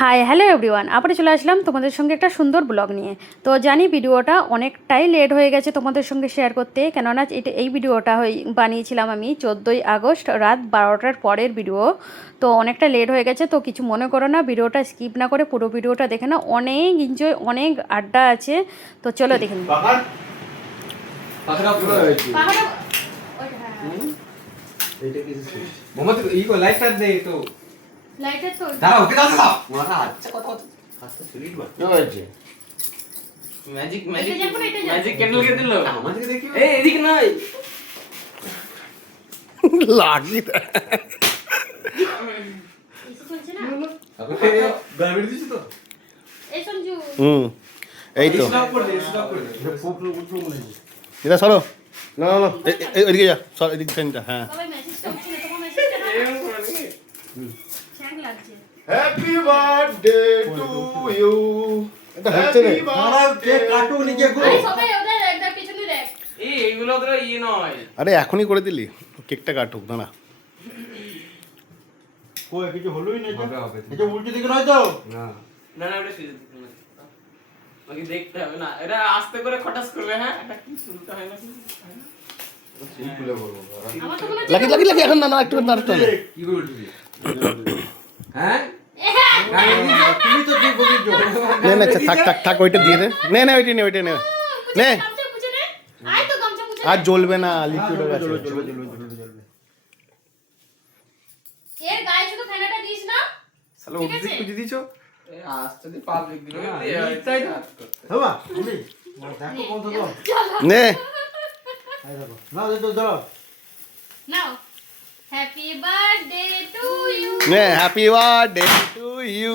Hi hello everyone, আবার চলে আসলাম তোমাদের সঙ্গে একটা সুন্দর ব্লগ নিয়ে। তো জানি ভিডিওটা অনেকটাই লেট হয়ে গেছে তোমাদের সঙ্গে শেয়ার করতে, কেননা এই ভিডিওটা বানিয়েছিলাম আমি 14ই আগস্ট রাত 12টার পরের ভিডিও। তো অনেকটা লেট হয়ে গেছে, তো কিছু মনে করো না, ভিডিওটা স্কিপ না করে পুরো ভিডিওটা দেখে না। অনেক এনজয়, অনেক আড্ডা আছে, তো চলো দেখে নিই। লাইটার তো দাঁড়াও ওকে দাও দাও মারা আচ্ছা কথা আচ্ছা সুইট বা কি হয়েছে ম্যাজিক ম্যাজিক ম্যাজিক ক্যান্ডেল কে দিল আমাদের দেখি এই এদিক নাই লাগি এসে চলছে না। গ্রামের দিছি তো এই সঞ্জু এই তো স্টপ করে দে ফুট মনে এটা সরো না না না এদিকে যা সর এদিকে ফ্রেন্ডটা হ্যাঁ সবাই মেসেজটা হচ্ছে না, তোমার মেসেজটা না ছ্যাং লাগছে। Happy birthday to you. এটা হচ্ছে রে মারা কেক কাটো নিকে গো। আরে সবাই ওদের একদম পিছনে দেখ। এইগুলো তো নয় আরে এখনই করে দিলি কেকটা কাটুক না না কই কিছু হলোই না হবে হবে এটা উল্টো দিকে নয় তো না না না ওটা সিরিয়াস আমাকে দেখতে হবে না এটা আস্তে করে খটাস করবে হ্যাঁ এটা কি শুনতে হয় না সেই খুলে বলবো আমার তো মনে হচ্ছে লাগি লাগি লাগি এখন না না একটু নাড়তে হবে কি করে উঠবি হ্যাঁ তুমি তো যে বলি জো নে নে থাক থাক থাক ওইটা দিয়ে দে নে নে ওইটা নে নে নে গামছা মুছে নে। আয় তো গামছা মুছে নে। আর জ্বলবে না লিকুইড হয়ে চলো গেছে চলো চলো চলো চলো এর গায়ে শুধু ফেনাটা দিস না। সালা ঠিক আছে? খুঁজে দিছো আস্তে দি পাবলিক দিল তাই না হবা আমি দেখো কোন তো চলো নে আই দেখো না তো দাও নাও। Happy birthday to you. নে হ্যাপি বার্থডে টু ইউ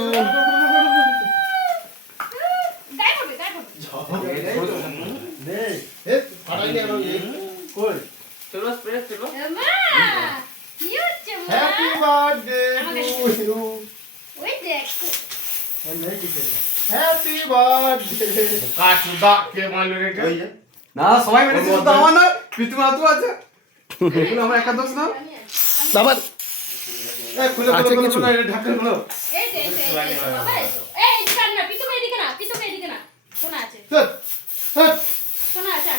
গায়ে পড়বে, গায়ে পড়বে। নে এ ফাটাই নি আর কই চলো স্প্রে চলো মা ইউ চমা। Happy birthday to you. ওই দেখো। नहीं किसे हैप्पी बर्थडे काट दा के मालूम है क्या না সবাই মেরেছে শুধু আমার না পিতু মাতু আছে এগুলো আমার একা দোষ না আবার ए खुले अच्छा, खुले किछु? खुले ढक्कन खुलो এই যে এই বাবা এসো। এই এদিকে না, পিছনে এদিকে না, পিছনে এদিকে না। শোনা আছে, चल चल শোনা আছে।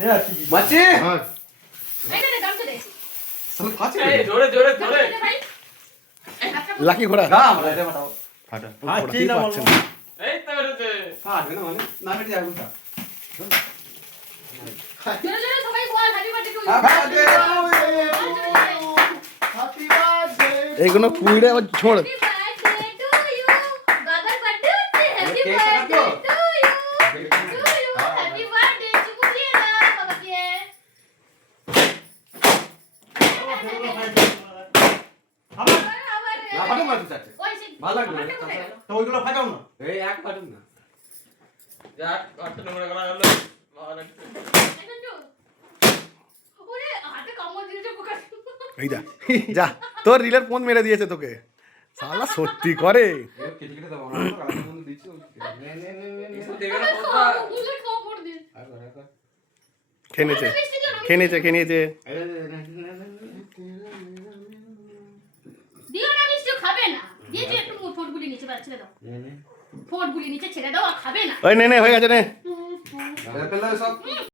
है अच्छी चीज বাচ্চি हां এই দে গামছা দে। সালা ফাছে এই জোরে জোরে গামছা জোরে দে ভাই। লাকি ঘোড়া গা আমরা এটা ফাটাও ফাটা हां ওড়াতেই चीना পারছে बोलो না। এই তো বেরোতে ফাটবে না মানে না ফেটে যাবে তা জোরে জোরে সবাই বল happy birthday to you. Birthday happy birthday এইগুলো পুইড়ে আবার ছোড় হ্যাপি বার্থডে টু ইউ। বাবার বার্থডে হচ্ছে, হ্যাপি কেক বার্থডে কাটো। To you. To you happy birthday. চুমু দিয়ে দাও বাবাকে। আবার না ফাটো মারতে চাচ্ছে ওই সে ভালো লাগলো না। আমারটা কোথায় গেল? तो ওইগুলো ফাটাও না এই এক ফাটুক না যাক আট নম্বর করা হলো ভালো লাগছে এই সঞ্জু। ওরে হাতে কামড় দিয়েছে পোকা। এই যা যা তোর রিলের ফোন মেরে দিয়েছে তোকে শালা সত্যি করে কেটে কেটে দাও আমরা কালকে বন্ধু দিচ্ছি নে নে নে নে দেবে না আরে কথা মুখে কামড় দিয়ে। খেয়ে নিয়েছে খেয়ে নিয়েছে খেয়ে নিয়েছে দিও না, মিষ্টি খাবে না। দিয়েছি একটু ঠোঁটগুলি নিচে ছেড়ে দাও। ঠোঁটগুলি নিচে ছেড়ে দাও, আর খাবে না। ওই নে নে হয়ে গেছে নে পেলে সব